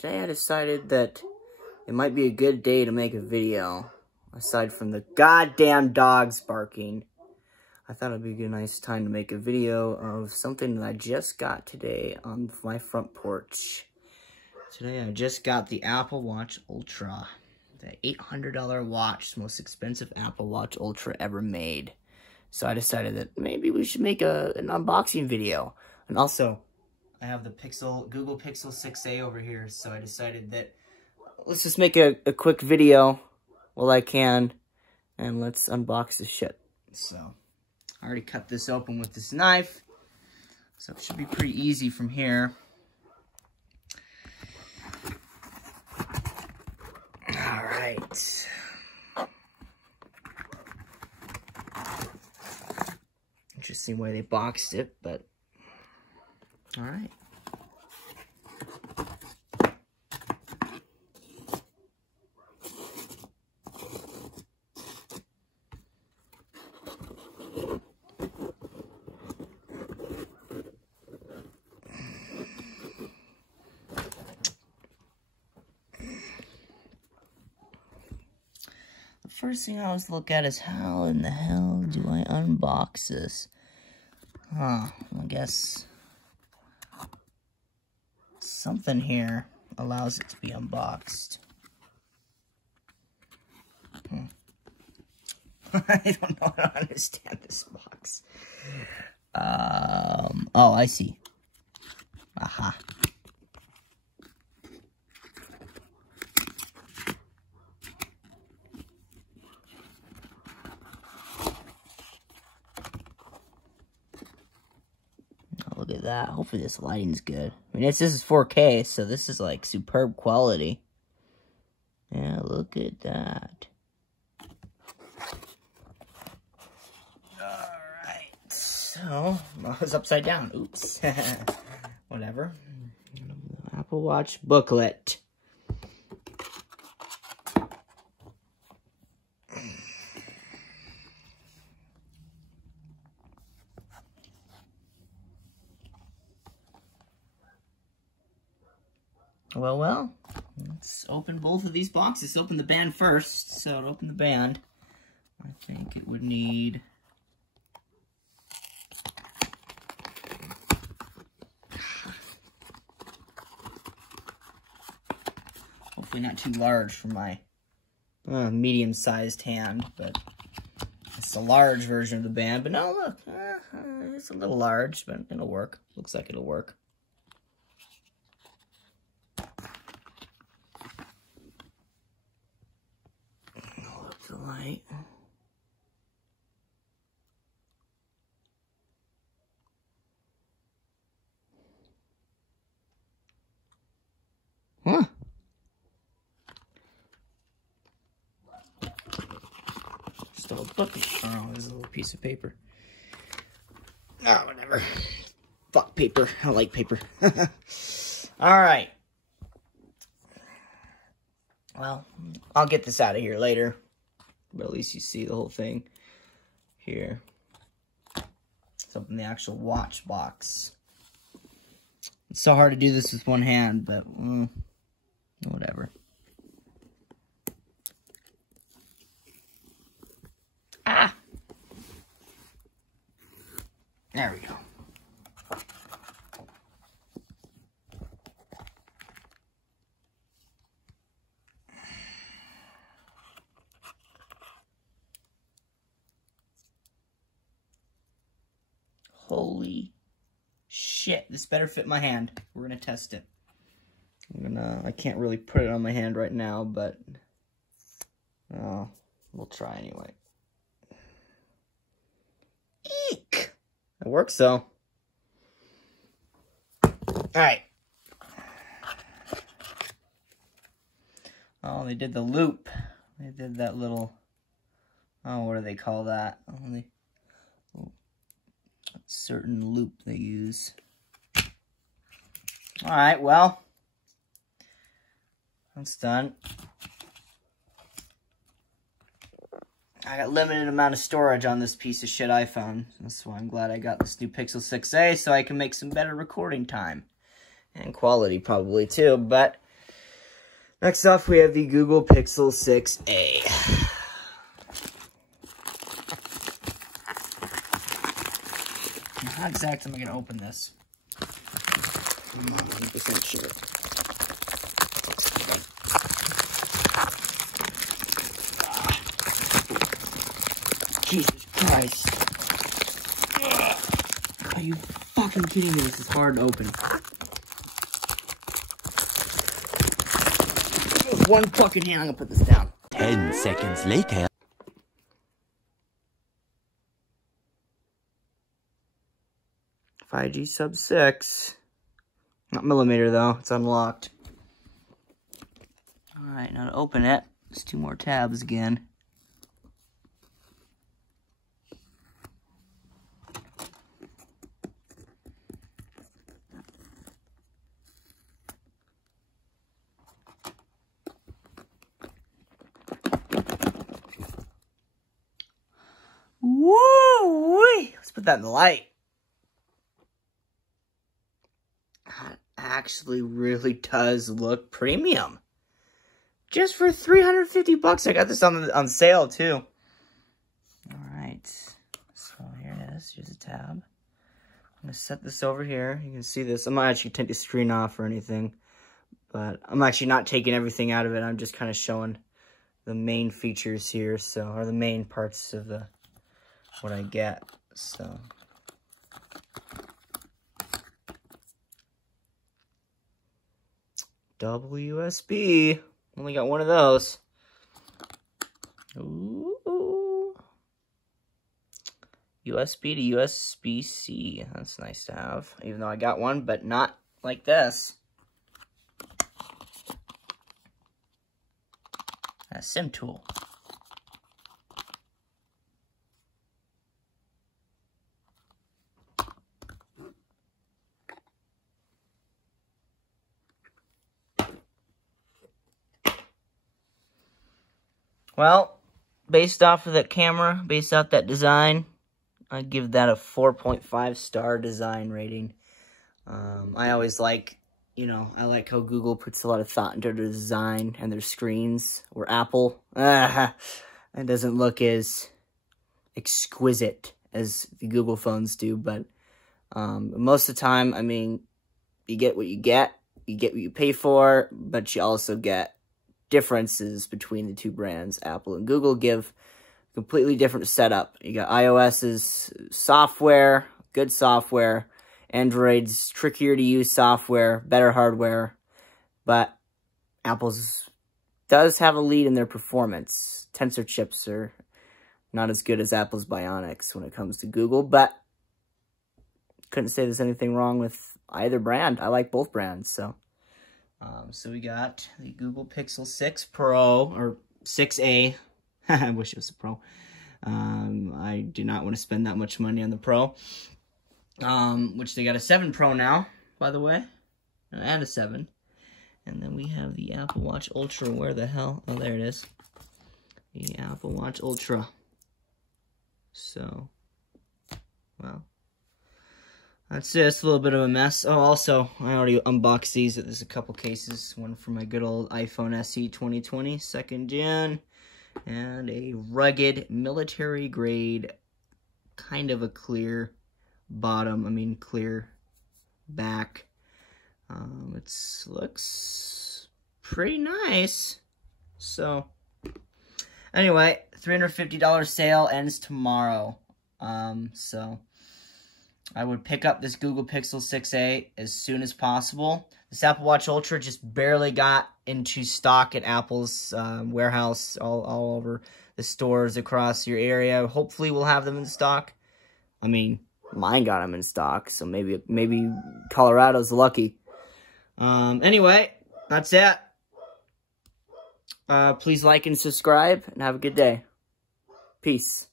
today I decided that it might be a good day to make a video. Aside from the goddamn dogs barking, I thought it'd be a nice time to make a video of something that I just got today on my front porch. Today I just got the Apple Watch Ultra. The $800 watch, most expensive Apple Watch Ultra ever made. So I decided that maybe we should make an unboxing video. And also, I have the Google Pixel 6a over here, so I decided that let's just make a quick video while I can, and let's unbox this shit. So, I already cut this open with this knife, so it should be pretty easy from here. Alright. Interesting way they boxed it, but alright. First thing I always look at is how in the hell do I unbox this? I guess something here allows it to be unboxed. I don't know how to understand this box. Oh, I see. Aha. Look at that. Hopefully this lighting's good. I mean, this is 4K, so this is like superb quality. Yeah, look at that. Alright. So, it's upside down. Oops. Whatever. Apple Watch booklet. Well, let's open both of these boxes. Open the band first. So to open the band, I think it would need... hopefully not too large for my medium-sized hand, but it's the large version of the band. But no, look, it's a little large, but it'll work. Looks like it'll work. The light. Huh. Still a book. Oh, there's a little piece of paper. Oh, whatever. Fuck paper. I like paper. Alright. Well, I'll get this out of here later. But at least you see the whole thing here. Let's open the actual watch box. It's so hard to do this with one hand, but whatever. Ah! There we go. Holy shit, this better fit my hand. We're gonna test it. I can't really put it on my hand right now, but we'll try anyway. Eek! It works though. Alright. Oh, they did the loop. They did that little, what do they call that? Certain loop they use. Alright, well, that's done. I got limited amount of storage on this piece of shit iPhone. That's why I'm glad I got this new Pixel 6a, so I can make some better recording time. And quality probably too, but Next off, we have the Google Pixel 6a. How exactly am I going to open this? I'm not 100% sure. Jesus Christ. Are you fucking kidding me? This is hard to open. With one fucking hand, I'm gonna put this down. 10 seconds later. 5G sub 6. Not millimeter though, it's unlocked. Alright, now to open it, there's 2 more tabs again. Woo-wee! Let's put that in the light. That actually really does look premium. Just for 350 bucks. I got this on sale too. Alright. So here it is. Here's a tab. I'm going to set this over here. You can see this. I'm not actually taking the screen off or anything. But I'm actually not taking everything out of it. I'm just kind of showing the main features here. So, or the main parts of the what I get. So double USB. Only got one of those. Ooh. USB to USB-C. That's nice to have. Even though I got one, but not like this. A SIM tool. Well, based off of that camera, based off that design, I'd give that a 4.5 star design rating. I always like, I like how Google puts a lot of thought into their design and their screens. Or Apple, it doesn't look as exquisite as the Google phones do. But most of the time, I mean, you get what you get what you pay for, but you also get differences between the two brands. Apple and Google give completely different setup. You got iOS's software, good software, Android's trickier to use software, better hardware, but Apple's does have a lead in their performance. Tensor chips are not as good as Apple's Bionics when it comes to Google, but couldn't say there's anything wrong with either brand. I like both brands, so. So we got the Google Pixel 6 Pro, or 6a. I wish it was a Pro. I do not want to spend that much money on the Pro. Which they got a 7 Pro now, by the way. And a 7. And then we have the Apple Watch Ultra. Where the hell? Oh, there it is. The Apple Watch Ultra. So, well. That's it. It's a little bit of a mess. Oh, also, I already unboxed these. There's a couple cases. One for my good old iPhone SE 2020, 2nd gen. And a rugged, military-grade, kind of a clear bottom. Clear back. It looks pretty nice. So, anyway, $350 sale ends tomorrow. So I would pick up this Google Pixel 6a as soon as possible. This Apple Watch Ultra just barely got into stock at Apple's warehouse all over the stores across your area. Hopefully we'll have them in stock. Mine got them in stock, so maybe Colorado's lucky. Anyway, that's it. Please like and subscribe, and have a good day. Peace.